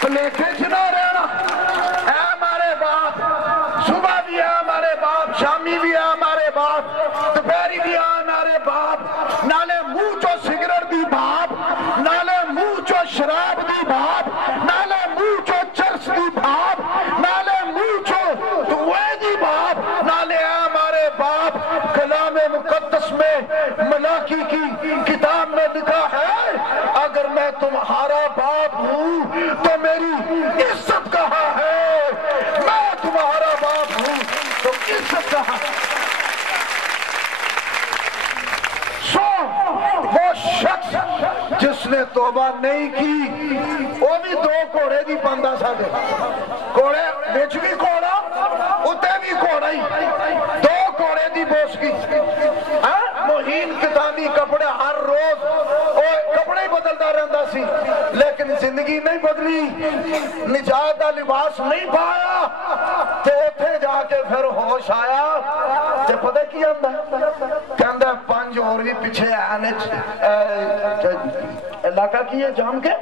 پلیٹے چنا رہنا اے ہمارے باپ، صبح بھی ہے ہمارے باپ، شامی بھی ہے ہمارے باپ، دوپہری بھی ہے ہمارے باپ، نالے منہ چو سگریٹ دی باپ، نالے منہ چو شراب دی باپ، نالے منہ چو چرس دی باپ، نالے منہ چو دعوے دی باپ، نالے ہمارے باپ۔ کلام مقدس میں ملاکی کی کتاب میں لکھا ہے اگر میں تمہارا باپ ہوں تو میری عزت کہاں ہے، میں تمہارا باپ ہوں تو عزت کہاں ہے۔ وہ شخص جس نے توبہ نہیں کی وہ بھی دو کوڑے دی پندہ ساڑھے، کوڑے بیچ بھی کوڑا اتے بھی کوڑا ہی، دو کوڑے دی بوس کی۔ مہین کتانی کپڑے ہر روز کپڑے ہی بدلتا رہتا سی لیکن زندگی نہیں بدلی، نجات دا لباس نہیں پایا، تو اتھے جا کے پھر ہوش آیا تے پتہ کی آندہ کہندہ پانچ اور بھی پیچھے آنے علاقہ کی ہے جام کے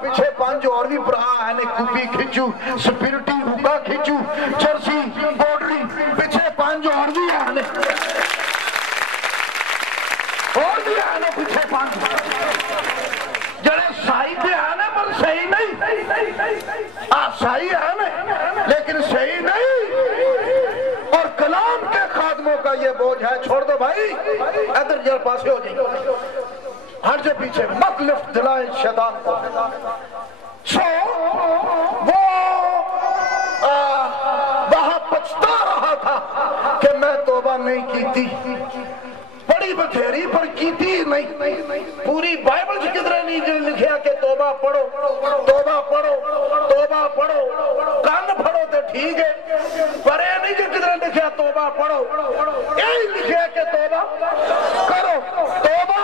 پیچھے پانچ اور بھی پرہا آنے کپی کھچو، سپیرٹی ہوکا کھچو، چرسی بورڈری پیچھے پانچ اور بھی آنے اور بھی آنے پیچھے پانچ جڑے سائی پہ آنے پر صحیح نہیں، سائی آنے لیکن صحیح نہیں، اور کلام کے خادموں کا یہ بوجھ ہے۔ چھوڑ دو بھائی، ادھر جل پاسے ہو جائیں، ہر جے پیچھے مت لفٹ دلائیں شیطان کو۔ وہ وہاں پچھتا رہا تھا کہ میں توبہ نہیں کی تھی، بڑی بتھیری پر کی تھی نہیں، پوری بائبل سے کدھر نہیں لکھیا کہ توبہ پڑھو توبہ پڑھو توبہ پڑھو، کان پڑھو تو ٹھیک ہے، پر یہ نہیں کہ کدھر لکھیا توبہ پڑھو، یہی لکھیا کہ توبہ کرو، توبہ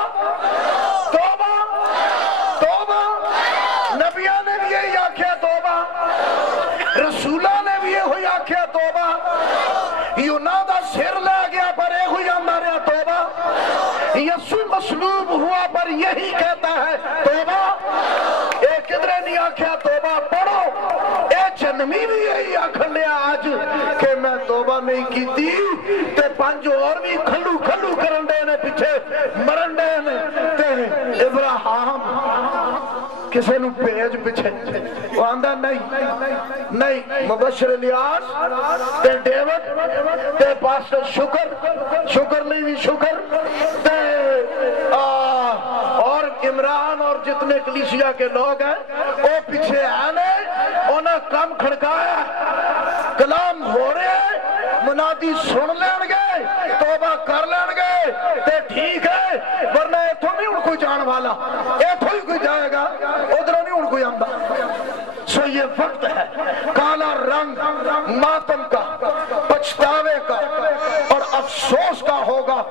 توبہ توبہ، نبیان نے بھی یہی آکھیا توبہ، رسولہ نے بھی یہی آکھیا توبہ، یونا دا سر لے گیا پر ایک ہوئی اندر یا توبہ، یسو مصلوب ہوا پر یہی کہتا ہے توبہ، ایک کدرے نہیں آکھیا توبہ پڑھو، ایک جنمی بھی یہی آکھن لیا آج کہ میں توبہ نہیں کی تھی، تے پانچ اور بھی کھلو کھلو کرنڈے نے پیچھے مرنڈے نے، تے ابراہام کسے نو پیج پیچھے، وہ آندہ نہیں، مبشر الیاس تے ڈیوڈ تے پاسٹر شکر نہیں بھی شکر تے اور عمران اور جتنے کلیسیا کے لوگ ہیں وہ پیچھے آنے انہیں کم کھڑکایا، کلام ہو رہے ہیں، منادی سن لین گے، توبہ کر لین گے تے ٹھیک ہے، ورنہ ایتھوں نہیں ان کو جان والا، ایتھوں ہی کوئی جائے گا ادھر نہیں ان کو آندہ۔ سو یہ وقت ہے کالا رنگ ماتم کا، پچھتاوے کا اور افسوس کا ہوگا،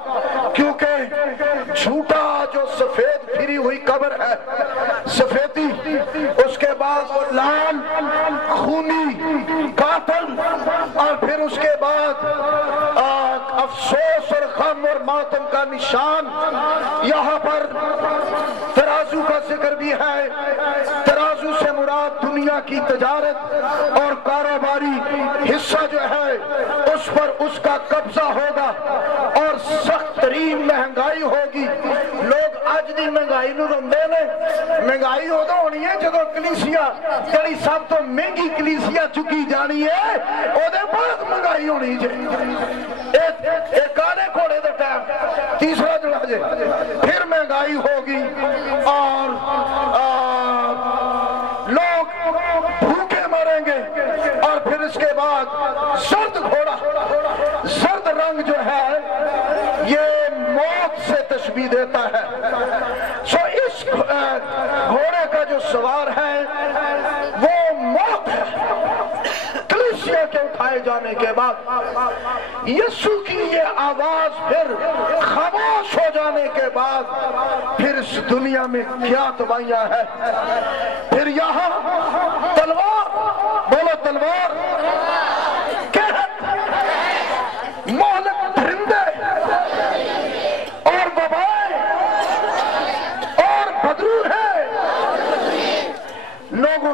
کیونکہ جھوٹا جو سفید پھری ہوئی قبر ہے، سفیدی، اس کے بعد وہ لال خونی قاتل، اور پھر اس کے بعد افسوس اور غم اور ماتم کا نشان۔ یہاں پر ترازو کا ذکر بھی ہے، ترازو سے مراد دنیا کی تجارت اور کاروباری حصہ جو ہے اس پر اس کا قبضہ ہوگا اور سخت ترین مہنگائی ہوگی۔ لوگ آج دی مہنگائی نو رندے نے، مہنگائی ہوتا ہونی ہے جدو کلیسیا جڑی سب تو مہنگی کلیسیا چکی جانی ہے او دے بعد مہنگائی ہونی جائے، ایک آنے کھوڑے دے ٹائم تیسرا جڑا جائے پھر مہنگائی ہوگی اور لوگ بھوکے مریں گے، اور پھر اس کے بعد زرد گھوڑا، زرد رنگ جو ہے یہ موت سے تشبیہ دیتا ہے۔ سو اس گھوڑے کا جو سوار ہے وہ موت ہے۔ کلیسیا کے اٹھائے جانے کے بعد یسوع کی یہ آواز پھر خاموش ہو جانے کے بعد پھر اس دنیا میں کیا تباہیاں ہے، پھر یہاں تلوار، بولو تلوار، قحط، مہلک درندے اور وبائیں اور بدرو ہے،